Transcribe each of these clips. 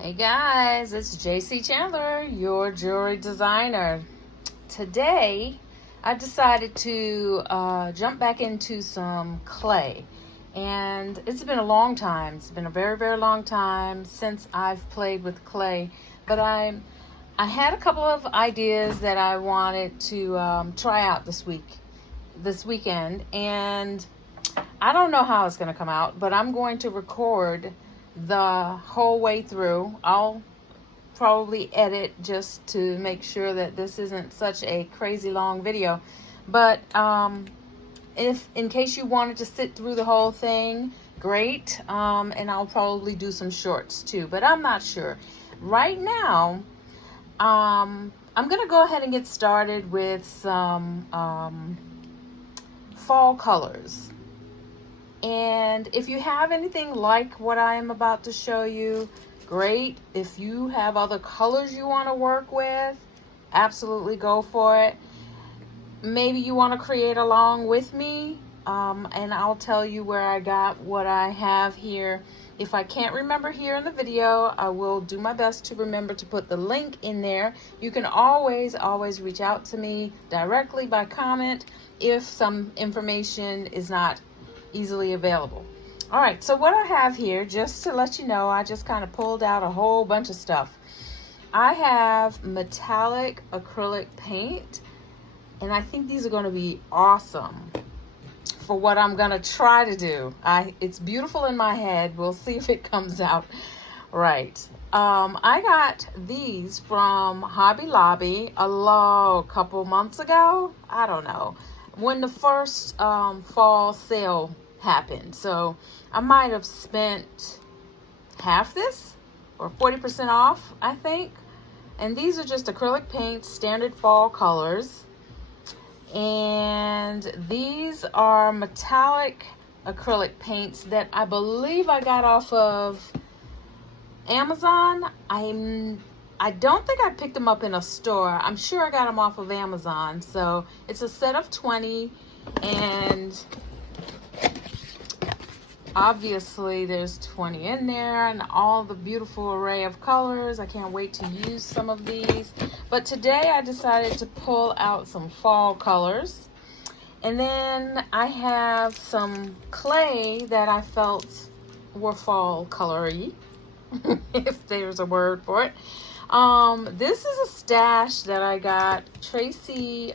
Hey guys, it's JayCee Chandler, your jewelry designer. Today, I decided to jump back into some clay. And it's been a long time. It's been a very, very long time since I've played with clay. But I had a couple of ideas that I wanted to try out this weekend. And I don't know how it's going to come out, but I'm going to record the whole way through. I'll probably edit just to make sure that this isn't such a crazy long video, but if in case you wanted to sit through the whole thing, great. And I'll probably do some shorts too, but I'm not sure right now. I'm gonna go ahead and get started with some fall colors. And if you have anything like what I am about to show you, great. If you have other colors you want to work with, absolutely go for it. Maybe you want to create along with me, and I'll tell you where I got what I have here. If I can't remember here in the video, I will do my best to remember to put the link in there. You can always reach out to me directly by comment if some information is not easily available. All right, so what I have here, just to let you know, I just kind of pulled out a whole bunch of stuff. I have metallic acrylic paint, and I think these are going to be awesome for what I'm going to try to do. It's beautiful in my head. We'll see if it comes out right. I got these from Hobby Lobby a couple months ago. I don't know, when the first fall sale happened. So I might have spent half this or 40% off, I think. And these are just acrylic paints, standard fall colors. And these are metallic acrylic paints that I believe I got off of Amazon. I don't think I picked them up in a store. I'm sure I got them off of Amazon. So it's a set of 20, and obviously there's 20 in there, and all the beautiful array of colors. I can't wait to use some of these. But today I decided to pull out some fall colors. And then I have some clay that I felt were fall colory, if there's a word for it. This is a stash that I got. Tracy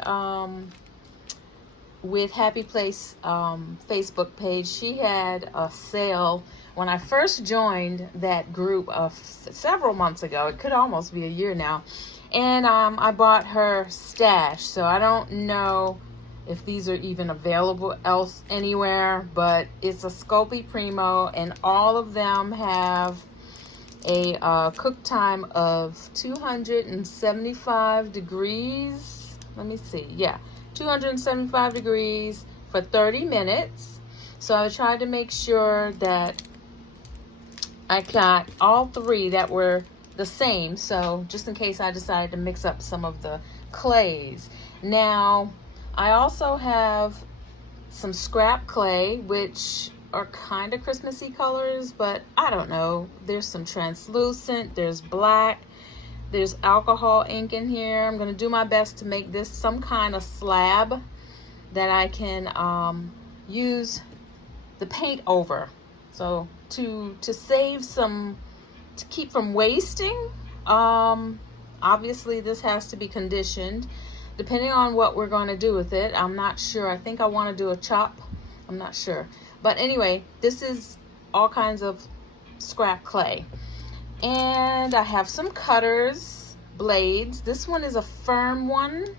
with Happy Place Facebook page, she had a sale when I first joined that group several months ago. It could almost be a year now. And I bought her stash, so I don't know if these are even available anywhere, but it's a Sculpey Primo, and all of them have a cook time of 275 degrees. Let me see. Yeah, 275 degrees for 30 minutes. So I tried to make sure that I got all three that were the same. So just in case I decided to mix up some of the clays. Now, I also have some scrap clay, which are kind of Christmassy colors, but I don't know. There's some translucent, there's black, there's alcohol ink in here. I'm going to do my best to make this some kind of slab that I can use the paint over. So to save some, to keep from wasting, obviously this has to be conditioned depending on what we're going to do with it. I'm not sure. I think I want to do a chop. I'm not sure. But anyway, this is all kinds of scrap clay. And I have some cutters, blades. This one is a firm one,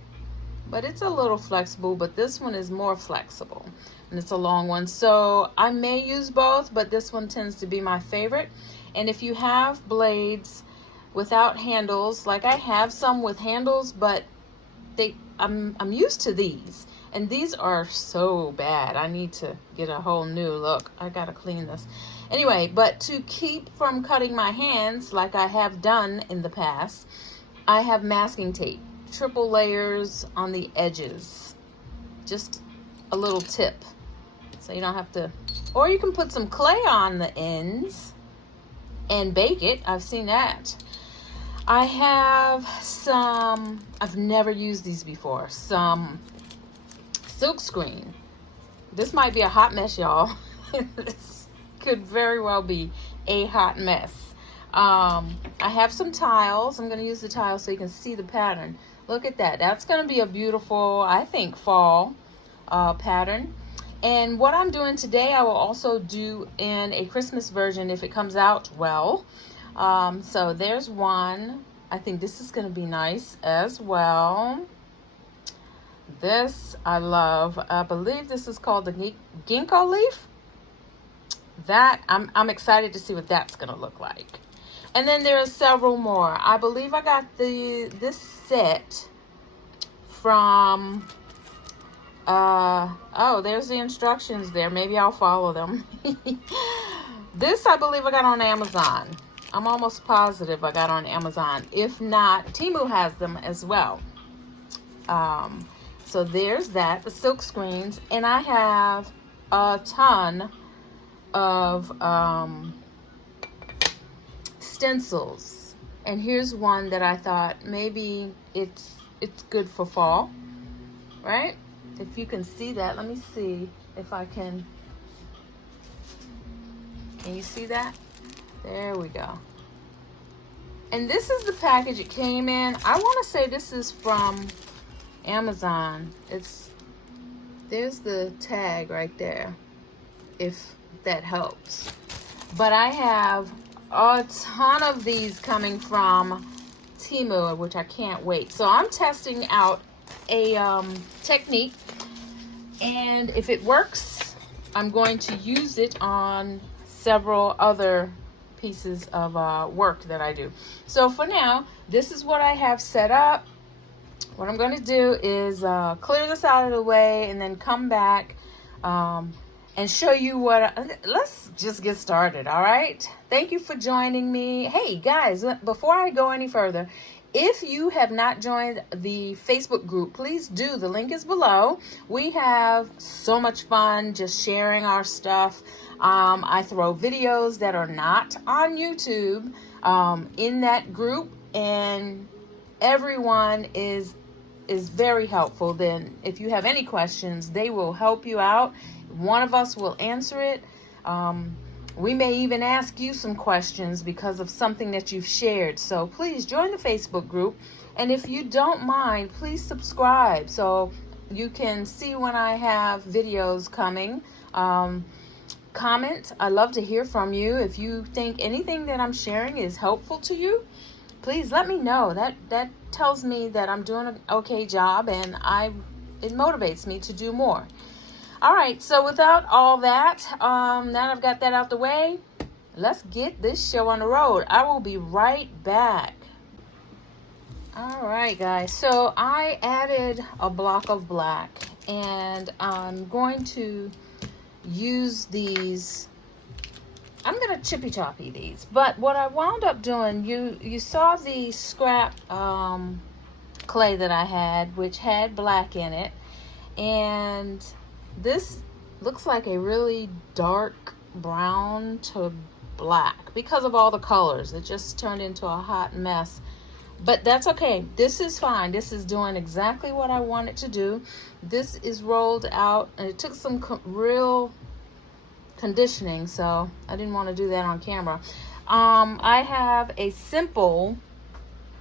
but it's a little flexible, but this one is more flexible, and it's a long one. So I may use both, but this one tends to be my favorite. And if you have blades without handles, like I have some with handles, but I'm used to these. And these are so bad. I need to get a whole new look. I gotta clean this. Anyway, but to keep from cutting my hands like I have done in the past, I have masking tape, triple layers on the edges. Just a little tip. So you don't have to, or you can put some clay on the ends and bake it. I've seen that. I have some, I've never used these before, some silk screen. This might be a hot mess, y'all. This could very well be a hot mess. I have some tiles. I'm going to use the tiles so you can see the pattern. Look at that. That's going to be a beautiful, I think, fall pattern. And what I'm doing today, I will also do in a Christmas version if it comes out well. So there's one. I think this is going to be nice as well. This I love. I believe this is called the ginkgo leaf. That I'm excited to see what that's going to look like. And then there are several more. I believe I got this set from oh, there's the instructions there. Maybe I'll follow them. This I believe I got on Amazon. I'm almost positive I got on Amazon. If not, Temu has them as well. So there's that, the silk screens, and I have a ton of stencils. And here's one that I thought maybe it's good for fall, right? If you can see that, let me see if I can. Can you see that? There we go. And this is the package it came in. I want to say this is from Amazon. There's the tag right there, if that helps. But I have a ton of these coming from Temu, which I can't wait. So I'm testing out a technique, and if it works, I'm going to use it on several other pieces of work that I do. So for now, this is what I have set up. What I'm going to do is clear this out of the way and then come back and show you what. Let's just get started, all right? Thank you for joining me. Hey guys, before I go any further, if you have not joined the Facebook group, please do. The link is below. We have so much fun just sharing our stuff. I throw videos that are not on YouTube in that group, and everyone is very helpful. Then if you have any questions, they will help you out. One of us will answer it. We may even ask you some questions because of something that you've shared. So please join the Facebook group. And if you don't mind, please subscribe so you can see when I have videos coming. Comment. I love to hear from you. If you think anything that I'm sharing is helpful to you, please let me know. That tells me that I'm doing an okay job, and it motivates me to do more. All right, so without all that, now that I've got that out the way, let's get this show on the road. I will be right back. All right, guys, so I added a block of black, and I'm going to use these. I'm going to chippy choppy these, but what I wound up doing, you saw the scrap clay that I had, which had black in it, and this looks like a really dark brown to black because of all the colors. It just turned into a hot mess, but that's okay. This is fine. This is doing exactly what I want it to do. This is rolled out, and it took some real conditioning, so I didn't want to do that on camera. I have a simple,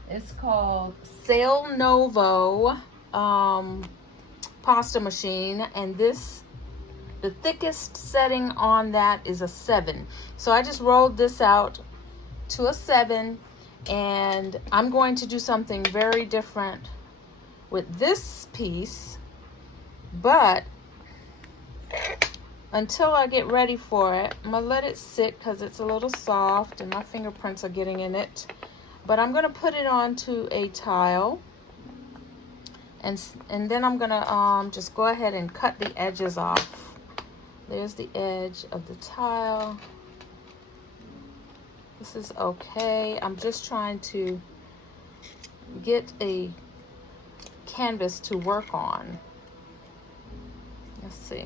it's called Sail Novo pasta machine, and the thickest setting on that is a 7. So I just rolled this out to a 7, and I'm going to do something very different with this piece, but until I get ready for it, I'm gonna let it sit because it's a little soft and my fingerprints are getting in it. But I'm gonna put it onto a tile, and then I'm gonna just go ahead and cut the edges off. There's the edge of the tile. This is okay. I'm just trying to get a canvas to work on. Let's see.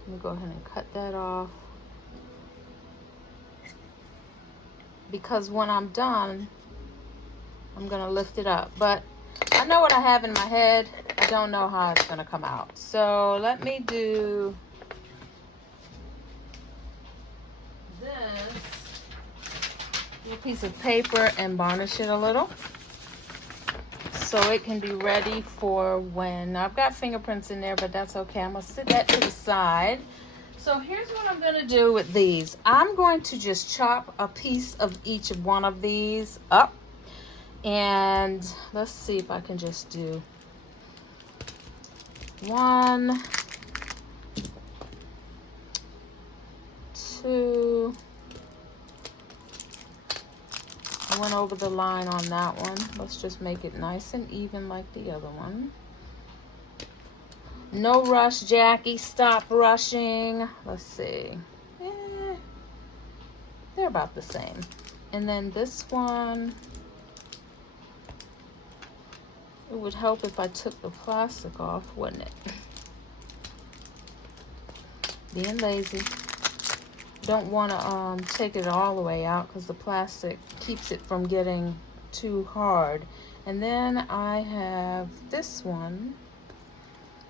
Let me go ahead and cut that off. because when I'm done, I'm gonna lift it up. But I know what I have in my head. I don't know how it's gonna come out. So let me do this little piece of paper and varnish it a little, so it can be ready for when I've got fingerprints in there, but that's okay. I'm gonna sit that to the side. So here's what I'm gonna do with these. I'm going to just chop a piece of each one of these up, and let's see if I can just do 1, 2. I went over the line on that one. Let's just make it nice and even like the other one. No rush, Jackie. Stop rushing. Let's see. They're about the same. And then this one, it would help if I took the plastic off, wouldn't it? Being lazy. Don't want to take it all the way out because the plastic keeps it from getting too hard. And then I have this one.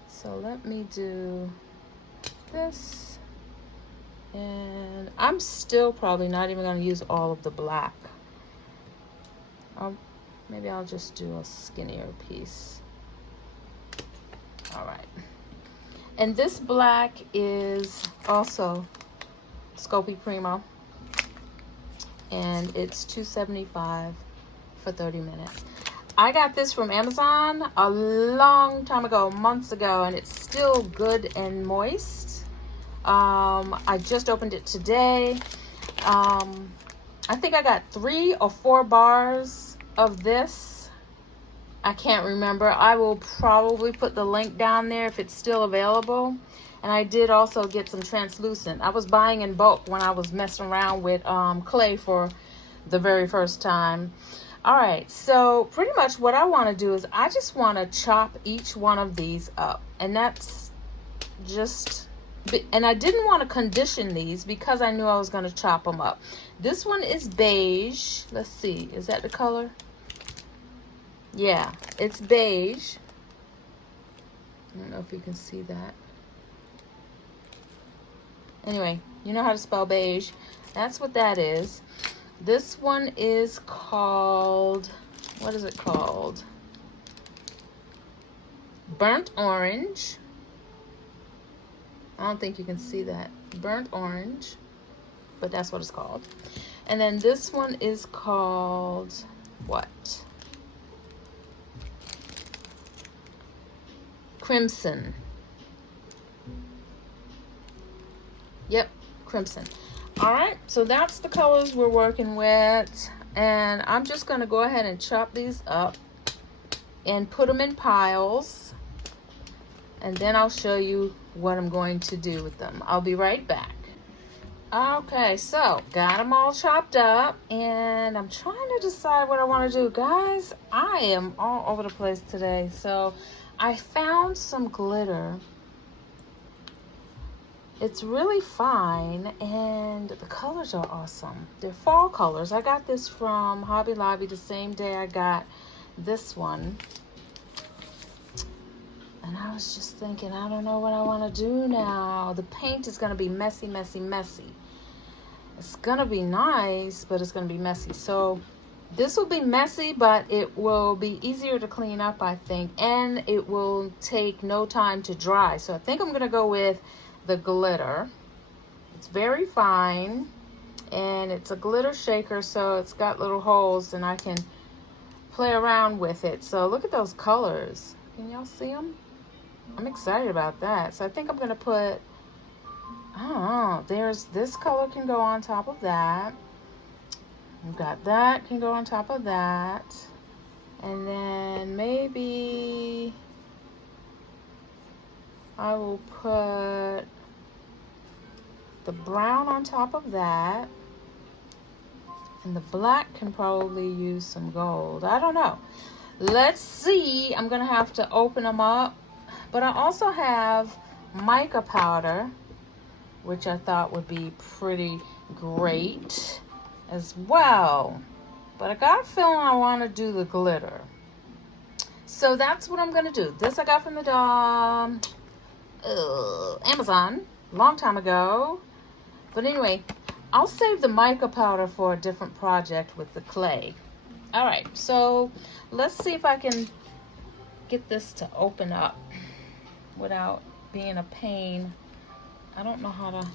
So let me do this. And I'm still probably not even going to use all of the black. Maybe I'll just do a skinnier piece. All right. And this black is also Scopi Primo, and it's $2.75 for 30 minutes. I got this from Amazon a long time ago, months ago, and it's still good and moist. I just opened it today. I think I got 3 or 4 bars of this. I can't remember. I will probably put the link down there if it's still available. And I did also get some translucent. I was buying in bulk when I was messing around with clay for the very first time. All right, so pretty much what I want to do is I just want to chop each one of these up. And that's just, and I didn't want to condition these because I knew I was going to chop them up. This one is beige. Let's see, is that the color? Yeah, it's beige. I don't know if you can see that. Anyway, you know how to spell beige. That's what that is. This one is called, what is it called? Burnt orange. I don't think you can see that. Burnt orange, but that's what it's called. And then this one is called what? Crimson. Yep, crimson. All right, so that's the colors we're working with, and I'm just going to go ahead and chop these up and put them in piles, and then I'll show you what I'm going to do with them. I'll be right back. Okay, so got them all chopped up, and I'm trying to decide what I want to do. Guys, I am all over the place today. So I found some glitter. It's really fine, and the colors are awesome. They're fall colors. I got this from Hobby Lobby the same day I got this one. And I was just thinking, I don't know what I want to do now. The paint is going to be messy, messy, messy. It's going to be nice, but it's going to be messy. So this will be messy, but it will be easier to clean up, I think. And it will take no time to dry. So I think I'm going to go with the glitter. It's very fine, and it's a glitter shaker, so it's got little holes, and I can play around with it. So look at those colors. Can y'all see them? I'm excited about that. So I think I'm gonna put, I don't know, there's this color can go on top of that. We've got that can go on top of that, and then maybe I will put the brown on top of that, and the black can probably use some gold. I don't know. Let's see. I'm gonna have to open them up, but I also have mica powder, which I thought would be pretty great. as well. But I got a feeling I want to do the glitter. So that's what I'm going to do. This I got from the Amazon a long time ago. But anyway, I'll save the mica powder for a different project with the clay. All right, so let's see if I can get this to open up without being a pain. I don't know how to.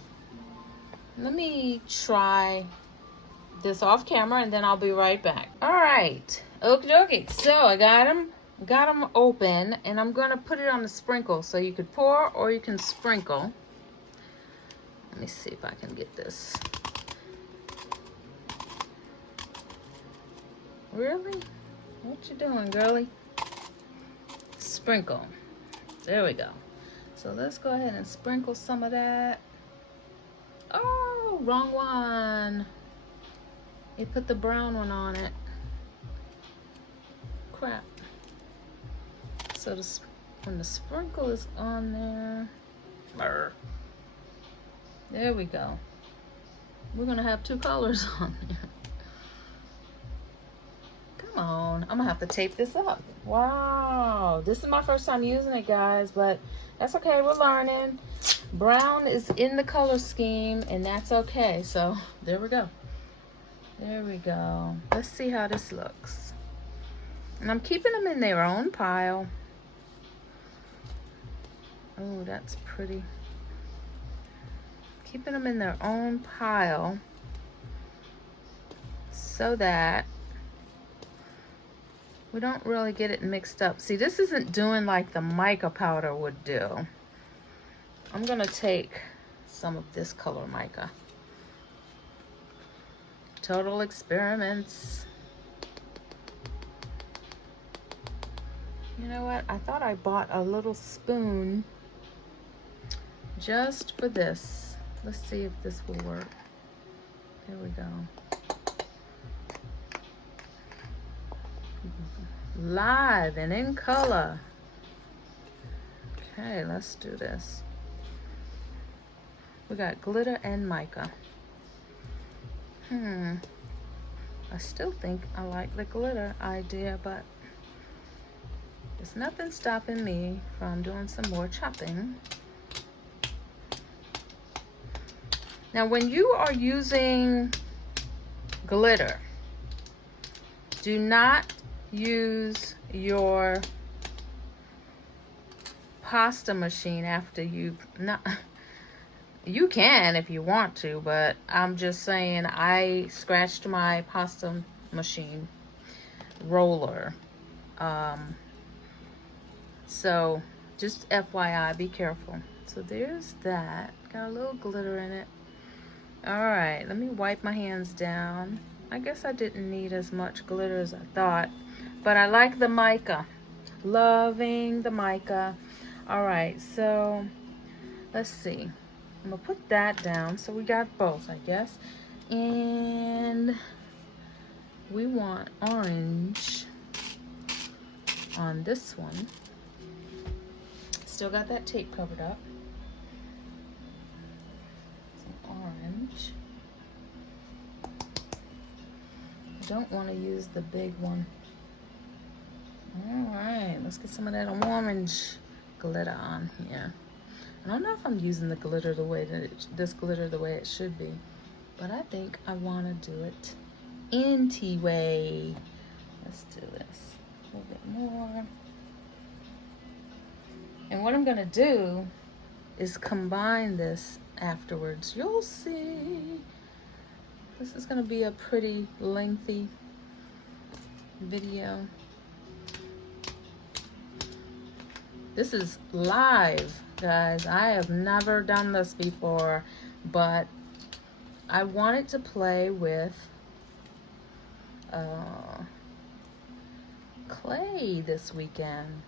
Let me try this off camera and then I'll be right back. All right, okie dokie. So I got them open, and I'm gonna put it on the sprinkle. So you could pour or you can sprinkle. Let me see if I can get this. Really? What you doing, girlie? Sprinkle. There we go. So let's go ahead and sprinkle some of that. Oh, wrong one. You put the brown one on it. Crap. So when the sprinkle is on there, there we go. We're gonna have two colors on there. Come on, I'm gonna have to tape this up. Wow, this is my first time using it, guys, but that's okay, we're learning. Brown is in the color scheme, and that's okay. So there we go. There we go. Let's see how this looks. And I'm keeping them in their own pile. Oh, that's pretty. Keeping them in their own pile so that we don't really get it mixed up. See, this isn't doing like the mica powder would do. I'm gonna take some of this color mica. Total experiments. You know what? I thought I bought a little spoon just for this. Let's see if this will work. Here we go. Live and in color. Okay, let's do this. We got glitter and mica. I still think I like the glitter idea, but there's nothing stopping me from doing some more chopping. Now, when you are using glitter, do not use your pasta machine after you've not. You can if you want to, but I'm just saying I scratched my pasta machine roller. So just FYI, be careful. So there's that. Got a little glitter in it. All right, let me wipe my hands down. I guess I didn't need as much glitter as I thought, but I like the mica. Loving the mica. All right, so let's see. I'm gonna put that down. So we got both, I guess. And we want orange on this one. Still got that tape covered up. Some orange. I don't want to use the big one. All right, let's get some of that orange glitter on here. I don't know if I'm using the glitter the way that this glitter the way it should be, but I think I want to do it anyway. Let's do this a little bit more. And what I'm gonna do is combine this afterwards. You'll see. This is gonna be a pretty lengthy video. This is live, guys. I have never done this before, but I wanted to play with clay this weekend.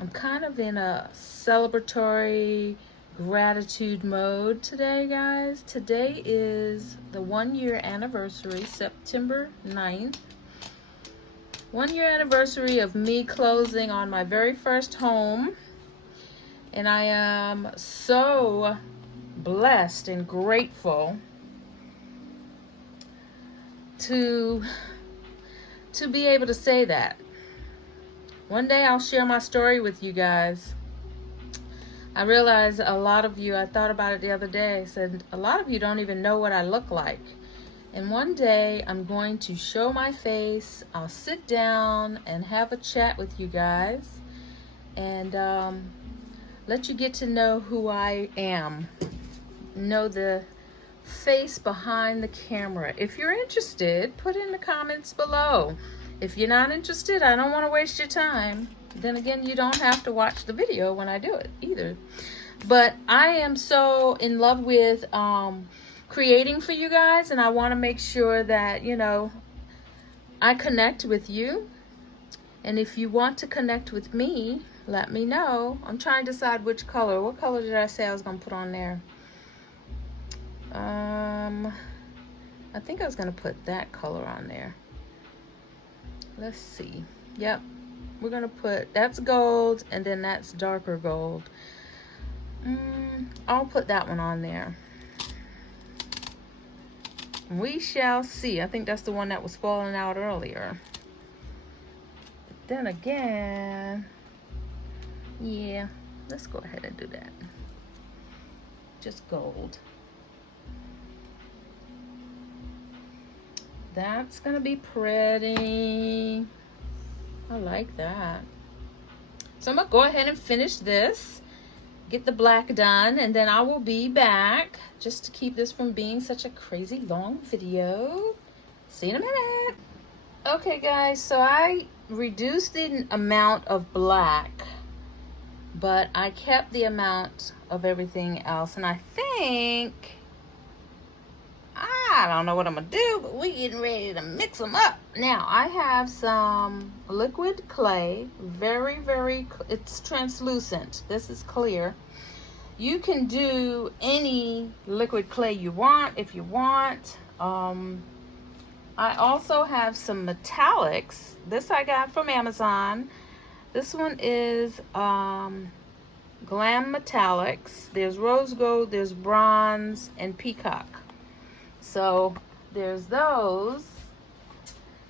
I'm kind of in a celebratory gratitude mode today, guys. Today is the 1-year anniversary, September 9th. 1-year anniversary of me closing on my very first home. And I am so blessed and grateful to be able to say that. One day I'll share my story with you guys. I realized a lot of you, I thought about it the other day, I said a lot of you don't even know what I look like. And one day I'm going to show my face. I'll sit down and have a chat with you guys and let you get to know who I am. Know the face behind the camera. If you're interested, put in the comments below. If you're not interested, I don't want to waste your time. Then again, you don't have to watch the video when I do it either. But I am so in love with creating for you guys, and I want to make sure that, you know, I connect with you. And if you want to connect with me, let me know. I'm trying to decide which color. What color did I say I was going to put on there? I think I was going to put that color on there. Let's see. Yep. We're going to put, that's gold, and then that's darker gold. I'll put that one on there. We shall see. I think that's the one that was falling out earlier. But then again, yeah, let's go ahead and do that. Just gold. That's gonna be pretty. I like that. So I'm gonna go ahead and finish this, get the black done, and then I will be back just to keep this from being such a crazy long video. See you in a minute. Okay guys, so I reduced the amount of black, but I kept the amount of everything else, and I think, I don't know what I'm gonna do, but we're getting ready to mix them up. Now I have some liquid clay, it's translucent. This is clear. You can do any liquid clay you want if you want. I also have some metallics. This I got from Amazon. This one is Glam Metallics. There's rose gold, there's bronze, and peacock. So there's those.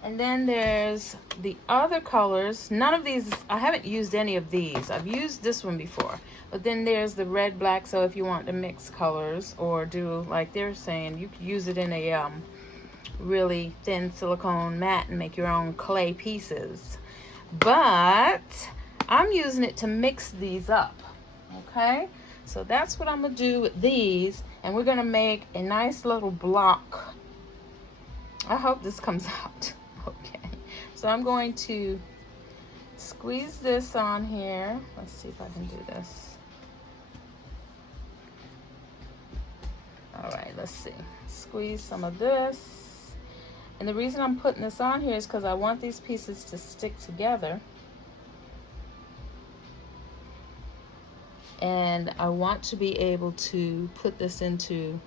And then there's the other colors. None of these, I haven't used any of these. I've used this one before. But then there's the red, black. So if you want to mix colors or do like they're saying, you could use it in a really thin silicone mat and make your own clay pieces. But I'm using it to mix these up. Okay? So that's what I'm going to do with these. And we're going to make a nice little block. I hope this comes out. Okay. So I'm going to squeeze this on here. Let's see if I can do this. All right, let's see. Squeeze some of this. And the reason I'm putting this on here is because I want these pieces to stick together. And I want to be able to put this into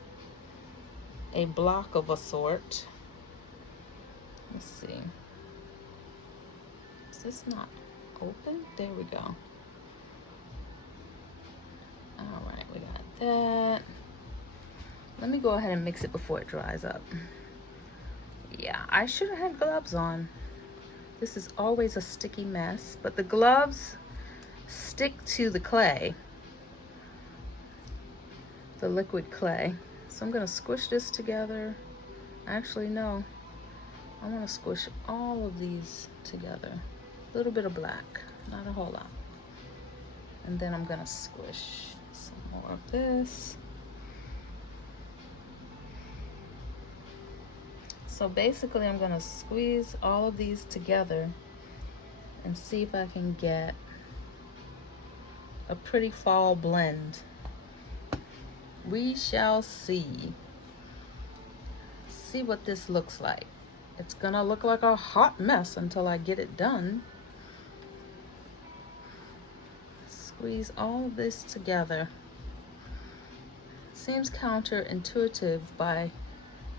a block of a sort. Let's see. Is this not open? There we go. All right, we got that. Let me go ahead and mix it before it dries up. Yeah, I should have had gloves on. This is always a sticky mess, but the gloves stick to the clay, the liquid clay. So I'm gonna squish this together. Actually, no. I want to squish all of these together. A little bit of black, not a whole lot. And then I'm gonna squish some more of this. So basically I'm gonna squeeze all of these together and see if I can get a pretty fall blend. We shall see. See what this looks like. It's gonna look like a hot mess until I get it done. Squeeze all of this together. Seems counterintuitive by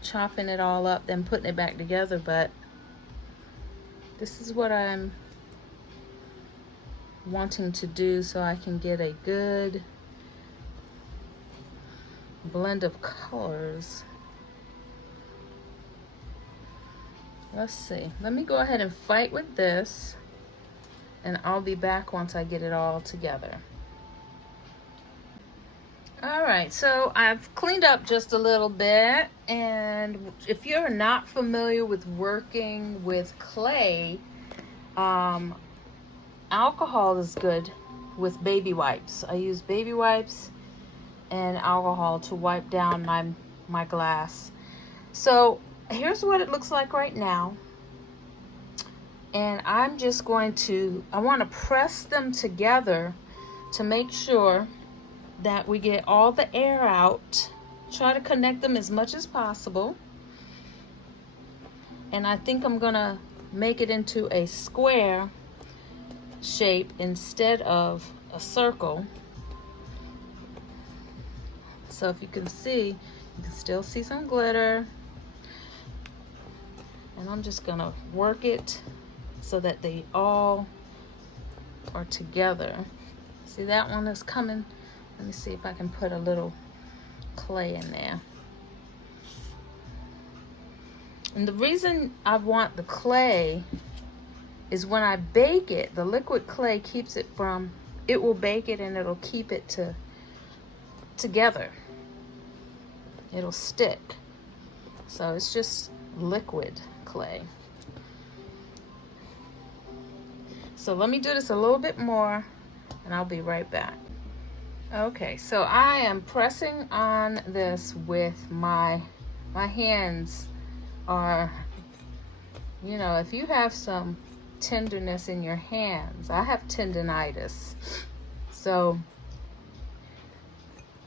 chopping it all up, then putting it back together, but this is what I'm wanting to do so I can get a good blend of colors. Let's see. Let me go ahead and fight with this, and I'll be back once I get it all together. All right, so I've cleaned up just a little bit, and if you're not familiar with working with clay, alcohol is good with baby wipes. I use baby wipes and alcohol to wipe down my glass. So here's what it looks like right now. And I'm just going to, I want to press them together to make sure that we get all the air out. Try to connect them as much as possible. And I think I'm gonna make it into a square shape instead of a circle. So if you can see, you can still see some glitter. And I'm just gonna work it so that they all are together. See, that one is coming. Let me see if I can put a little clay in there. And the reason I want the clay is when I bake it, the liquid clay keeps it from, it will bake it and it'll keep it together. It'll stick. So it's just liquid clay. So let me do this a little bit more and I'll be right back. Okay, so I am pressing on this with my hands are, you know, if you have some tenderness in your hands, I have tendonitis. So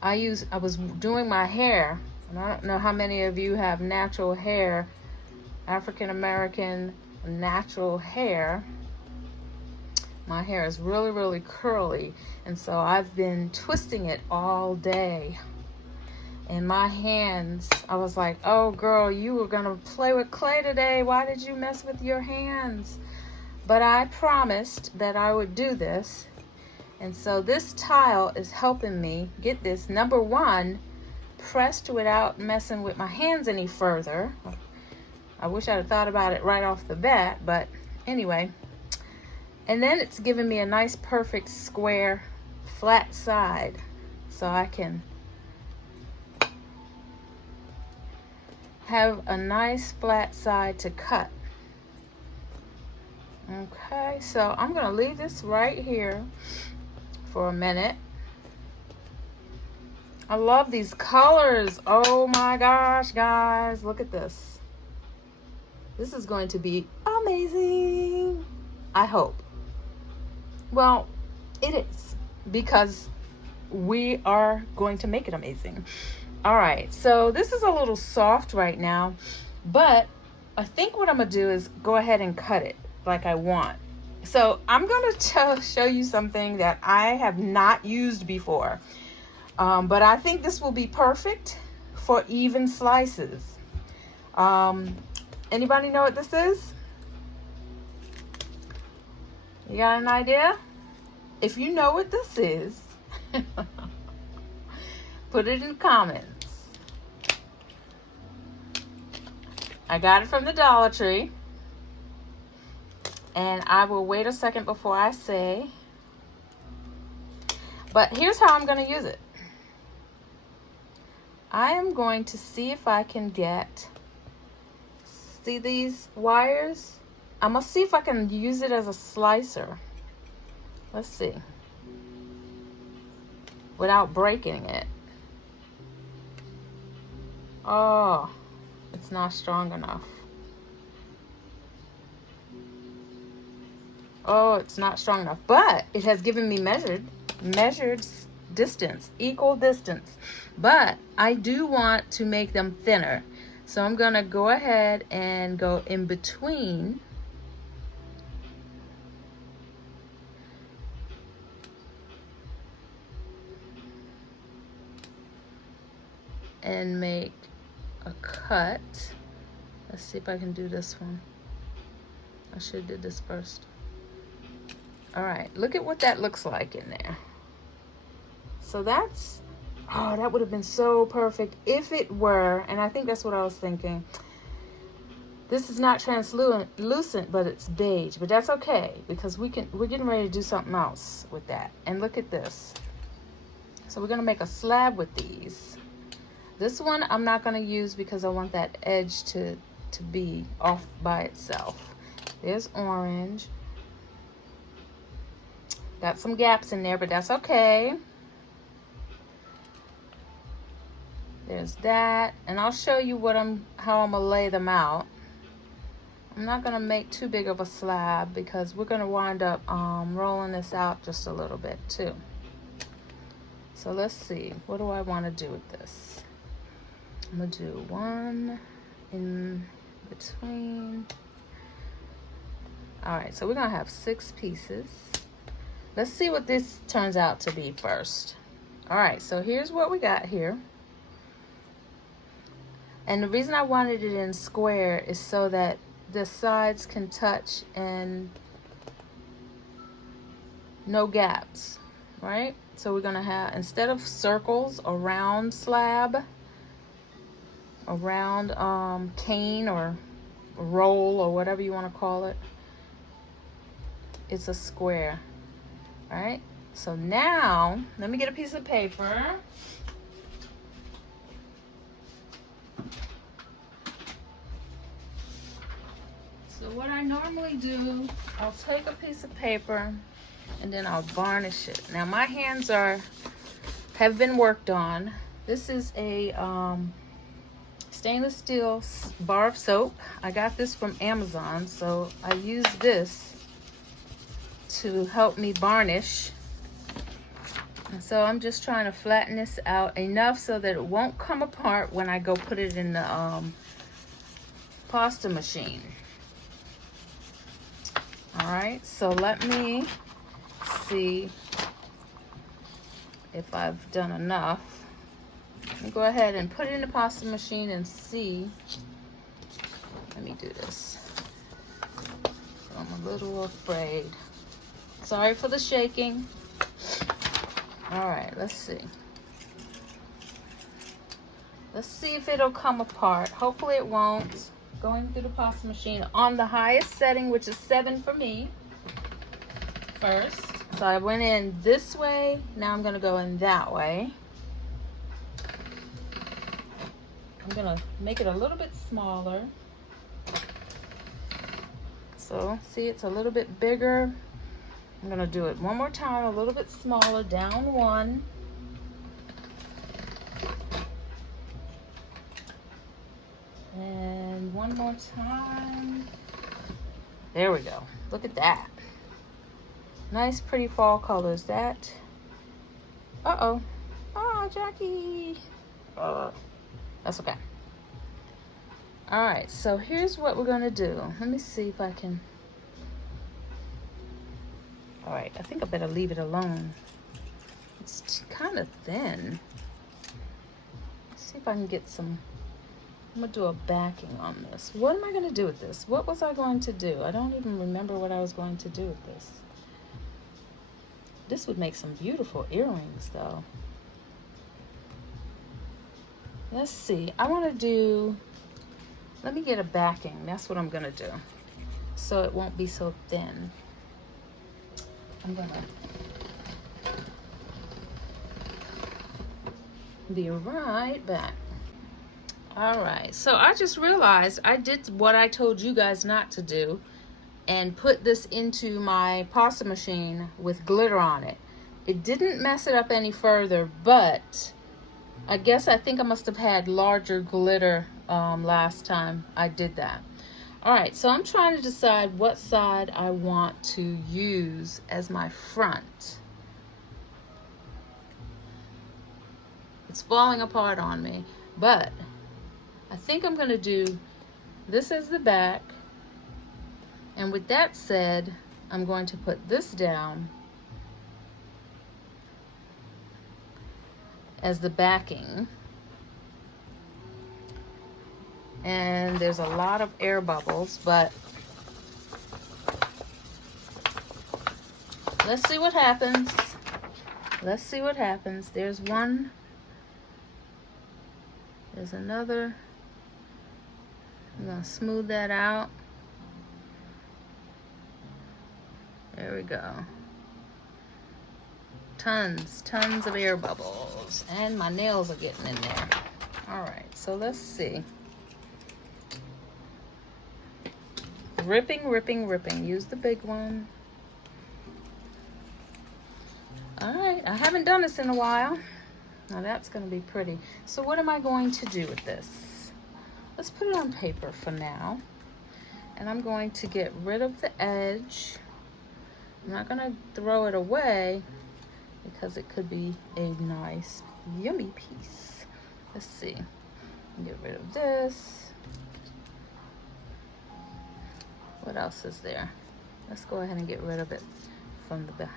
I was doing my hair, and I don't know how many of you have natural hair, African American natural hair. My hair is really, really curly, and so I've been twisting it all day. And my hands, I was like, oh girl, you were gonna play with clay today. Why did you mess with your hands? But I promised that I would do this. And so this tile is helping me get this, number one, pressed without messing with my hands any further. I wish I'd have thought about it right off the bat, but anyway. And then it's giving me a nice, perfect, square, flat side, so I can have a nice flat side to cut. Okay, so I'm gonna leave this right here for a minute. I love these colors. Oh my gosh, guys, look at this. This is going to be amazing, I hope. Well, it is, because we are going to make it amazing. All right, so this is a little soft right now, but I think what I'm gonna do is go ahead and cut it like I want. So I'm gonna show you something that I have not used before, but I think this will be perfect for even slices. Anybody know what this is? You got an idea? If you know what this is, put it in the comments. I got it from the Dollar Tree, and I will wait a second before I say. But here's how I'm going to use it. I am going to see if I can get, see these wires? I'm going to see if I can use it as a slicer. Let's see. Without breaking it. Oh, it's not strong enough. Oh, it's not strong enough. But it has given me measured distance, equal distance. But I do want to make them thinner. So I'm going to go ahead and go in between. And make a cut. Let's see if I can do this one. I should have did this first. All right, look at what that looks like in there. So that's Oh, that would have been so perfect if it were, and I think that's what I was thinking. This is not translucent, but it's beige, but that's okay because we're getting ready to do something else with that. And look at this. So we're gonna make a slab with these. This one I'm not gonna use because I want that edge to be off by itself. There's orange. Got some gaps in there, but that's okay. There's that, and I'll show you how I'm gonna lay them out. I'm not gonna make too big of a slab because we're gonna wind up rolling this out just a little bit too. So let's see, what do I want to do with this? I'm gonna do one in between. All right, so we're gonna have 6 pieces. Let's see what this turns out to be first. All right, so here's what we got here. And the reason I wanted it in square is so that the sides can touch and no gaps, right? So we're gonna have, instead of circles, a round slab, a round cane or roll or whatever you wanna call it. It's a square, all right? So now, let me get a piece of paper. So what I normally do, I'll take a piece of paper and then I'll varnish it. Now my hands have been worked on. This is a stainless steel bar of soap. I got this from Amazon, so I use this to help me varnish. And so I'm just trying to flatten this out enough so that it won't come apart when I go put it in the pasta machine. All right, so let me see if I've done enough. Let me go ahead and put it in the pasta machine and see. Let me do this. I'm a little afraid. Sorry for the shaking. All right, let's see. Let's see if it'll come apart. Hopefully it won't. Going through the pasta machine on the highest setting, which is 7 for me first. So I went in this way, now I'm gonna go in that way. I'm gonna make it a little bit smaller. So see, it's a little bit bigger. I'm gonna do it one more time, a little bit smaller, down 1. And one more time. There we go. Look at that. Nice, pretty fall colors. That. Uh-oh. Oh, Jackie. That's okay. All right, so here's what we're gonna do. Let me see if I can. All right, I think I better leave it alone. It's kind of thin. Let's see if I can get some. I'm gonna do a backing on this. What am I gonna do with this? What was I going to do? I don't even remember what I was going to do with this. This would make some beautiful earrings though. Let's see, I wanna do, let me get a backing. That's what I'm gonna do. So it won't be so thin. I'm gonna be right back. All right, so I just realized I did what I told you guys not to do and put this into my pasta machine with glitter on it. It didn't mess it up any further, but I think I must have had larger glitter last time I did that. All right, so I'm trying to decide what side I want to use as my front. It's falling apart on me, but I think I'm gonna do this as the back. And with that said, I'm going to put this down as the backing. And there's a lot of air bubbles, but let's see what happens. Let's see what happens. There's one There's another. I'm gonna smooth that out. There we go. Tons of air bubbles. And my nails are getting in there. All right, so let's see. Ripping, ripping, ripping. Use the big one. All right, I haven't done this in a while. Now that's gonna be pretty. So what am I going to do with this? Let's put it on paper for now. And I'm going to get rid of the edge. I'm not gonna throw it away because it could be a nice, yummy piece. Let's see. Get rid of this. What else is there? Let's go ahead and get rid of it from the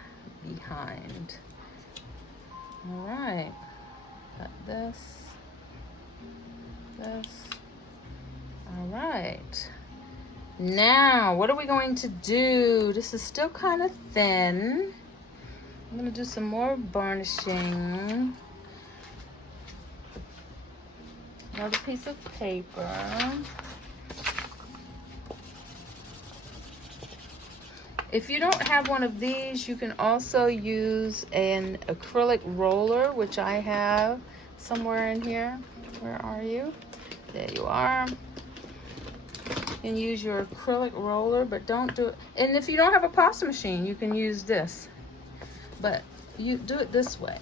behind. All right. Cut this. This. All right. Now, what are we going to do? This is still kind of thin. I'm going to do some more varnishing. Another piece of paper. If you don't have one of these, you can also use an acrylic roller, which I have somewhere in here. Where are you? There you are. You can use your acrylic roller, but don't do it. And if you don't have a pasta machine, you can use this. But you do it this way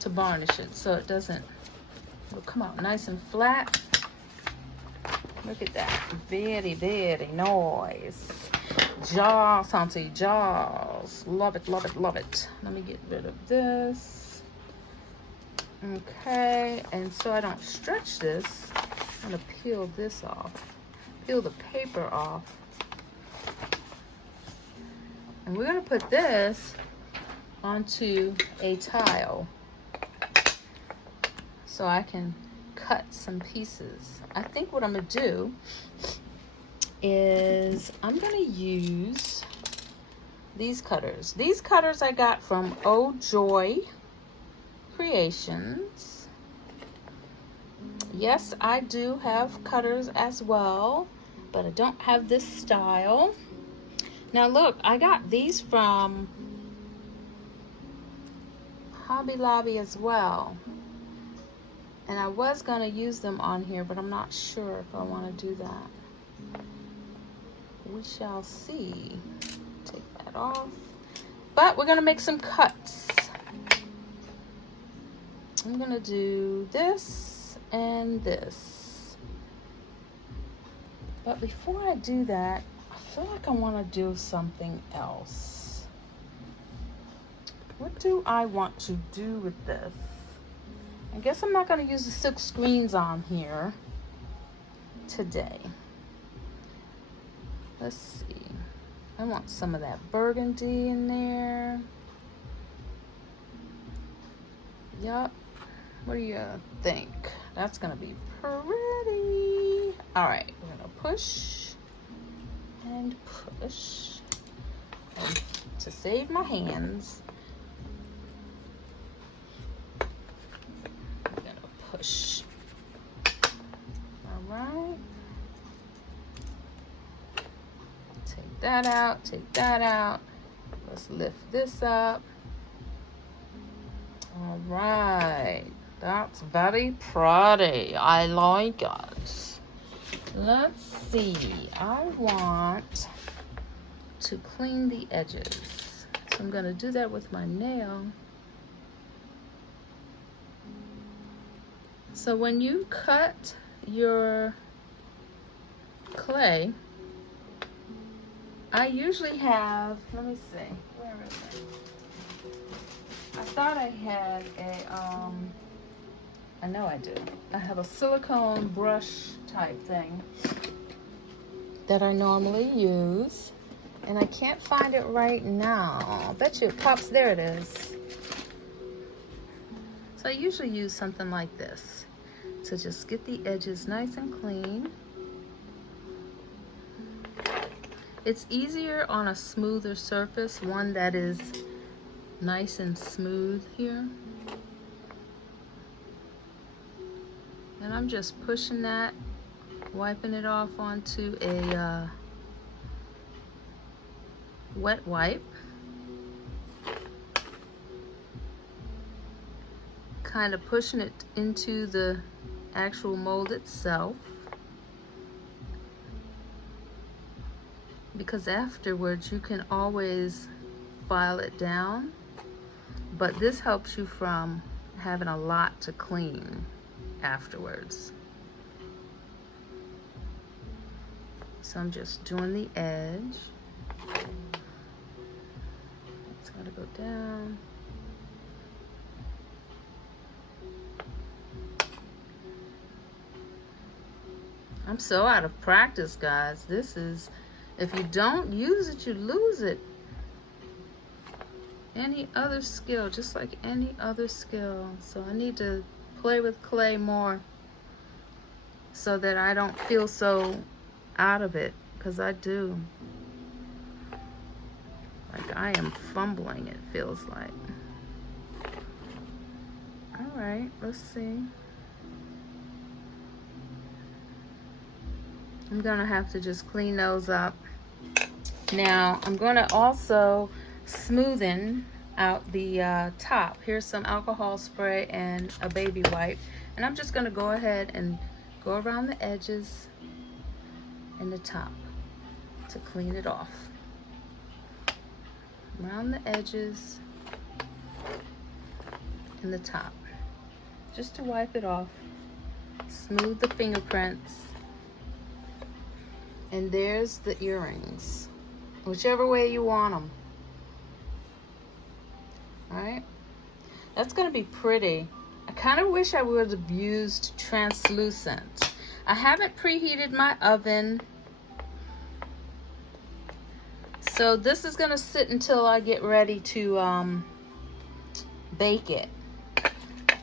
to varnish it so it doesn't, it'll come out nice and flat. Look at that. Very, very nice. Jaws, Auntie, jaws. Love it, love it, love it. Let me get rid of this. Okay, and so I don't stretch this, I'm gonna peel this off. Peel the paper off. And we're gonna put this onto a tile so I can cut some pieces. I think what I'm gonna do is I'm gonna use these cutters. These cutters I got from Oh Joy Creations. Yes, I do have cutters as well, but I don't have this style. Now look, I got these from Hobby Lobby as well. And I was gonna use them on here, but I'm not sure if I wanna do that. We shall see. Take that off. But we're gonna make some cuts. I'm gonna do this and this. But before I do that, I feel like I wanna do something else. What do I want to do with this? I guess I'm not gonna use the silk screens on here today. Let's see. I want some of that burgundy in there. Yup. What do you think? That's gonna be pretty. All right, we're gonna push and push. And to save my hands, I'm gonna push. All right. Take that out, take that out. Let's lift this up. All right, that's very pretty. I like it. Let's see, I want to clean the edges. So I'm gonna do that with my nail. So when you cut your clay, I usually have, let me see, where is it? I thought I had a, I know I do. I have a silicone brush type thing that I normally use, and I can't find it right now. I bet you it pops, there it is. So I usually use something like this to just get the edges nice and clean. It's easier on a smoother surface, one that is nice and smooth here. And I'm just pushing that, wiping it off onto a wet wipe. Kind of pushing it into the actual mold itself, because afterwards you can always file it down, but this helps you from having a lot to clean afterwards. So I'm just doing the edge. It's gotta go down. I'm so out of practice, guys. This is, if you don't use it, you lose it. Any other skill, just like any other skill. So I need to play with clay more so that I don't feel so out of it, because I do. Like I am fumbling, it feels like. All right, let's see. I'm gonna have to just clean those up. Now I'm gonna also smoothen out the top. Here's some alcohol spray and a baby wipe, and I'm just gonna go ahead and go around the edges and the top to clean it off. Around the edges and the top, just to wipe it off, smooth the fingerprints. And there's the earrings, whichever way you want them. All right, that's gonna be pretty. I kind of wish I would have used translucent. I haven't preheated my oven, so this is gonna sit until I get ready to bake it.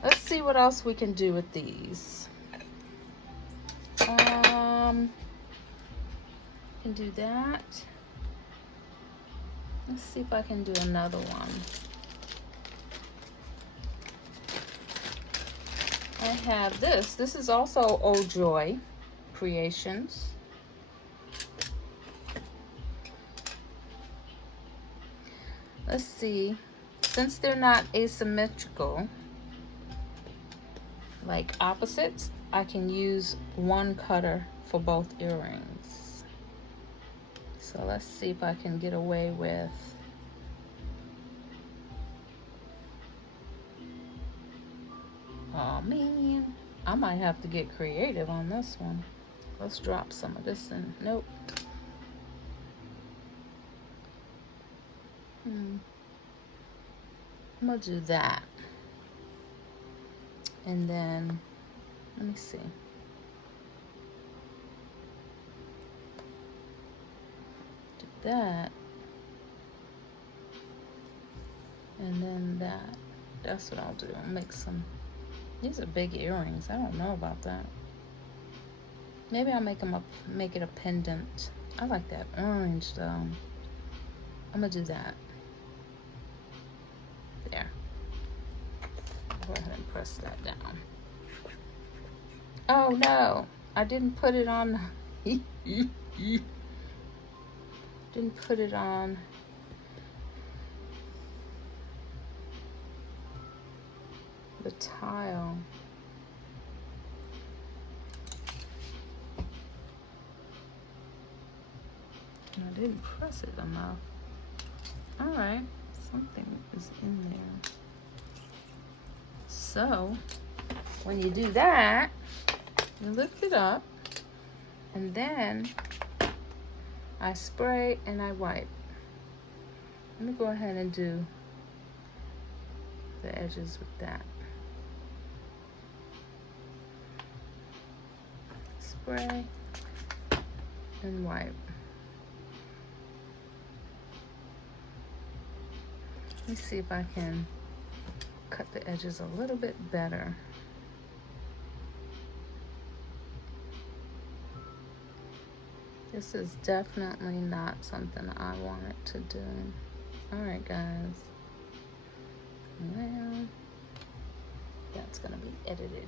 Let's see what else we can do with these. Can do that. Let's see if I can do another one. I have this. This is also Old Joy Creations. Let's see. Since they're not asymmetrical, like opposites, I can use one cutter for both earrings. So let's see if I can get away with oh man, I might have to get creative on this one. Let's drop some of this in. Nope. I'm gonna do that. And then, let me see. Do that. And then that. That's what I'll do. I'll make some, these are big earrings. I don't know about that. Maybe I'll make it a pendant. I like that orange though. I'm gonna do that. There. Go ahead and press that down. Oh no, I didn't put it on. Didn't put it on. The tile. I didn't press it enough. All right, something is in there. So when you do that, you lift it up, and then I spray and I wipe. Let me go ahead and do the edges with that. Spray and wipe. Let me see if I can cut the edges a little bit better. This is definitely not something I wanted to do. All right, guys. Now, that's gonna be edited.